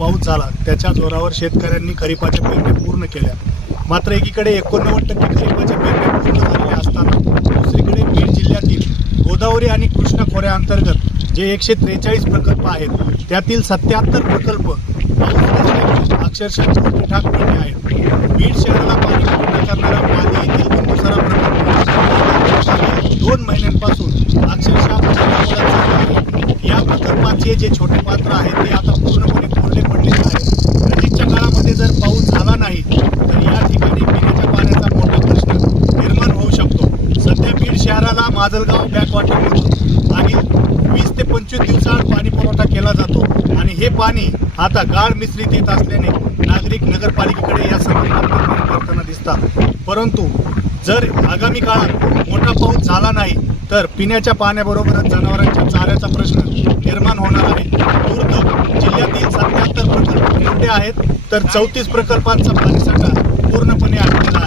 पाऊस झाला त्याच्या जोरावर शेतकऱ्यांनी खरीपाच्या पेरण्या पूर्ण केल्या. मात्र एकीकडे एकोणनव्वद टक्के खरीपाच्या पेरण्या पूर्ण झालेल्या असताना दुसरीकडे बीड जिल्ह्यातील गोदावरी आणि कृष्णा खोऱ्याअंतर्गत जे एकशे त्रेचाळीस प्रकल्प आहेत त्यातील सत्याहत्तर प्रकल्प अक्षरशः ठाक पडले आहेत. बीड शहराला पाणी पुरवठा करणारा पाणी येथील बिंदुसरा प्रकल्प दोन महिन्यांपासून अक्षरशः या प्रकल्पाचे जे छोटे पात्र आहे ते आता पूर्णपणे कोरडे पडलेले आहे नजीकच्या काळामध्ये जर पाऊस झाला नाही तर या ठिकाणी पिण्याच्या पाण्याचा मोठा प्रश्न निर्माण होऊ शकतो. सध्या बीड शहराला माजलगाव बॅकवॉटरमधून मागील वीस ते पंचवीस दिवसात पाणी पुरवठा केला जातो आणि हे पाणी आता गाळ मिश्रित येत असल्याने नागरिक नगरपालिकेकडे या संदर्भात करताना दिसतात. परंतु जर आगामी काळात मोठा पाऊस झाला नाही तर पिण्याच्या पाण्याबरोबरच जनावरांच्या चाऱ्याचा प्रश्न निर्माण होणार आहे दूरदूर जिल्ह्यातील सत्याहत्तर प्रकल्प कोरडे आहेत तर चौतीस प्रकल्पांचा पाणीसाठा पूर्णपणे आटलेला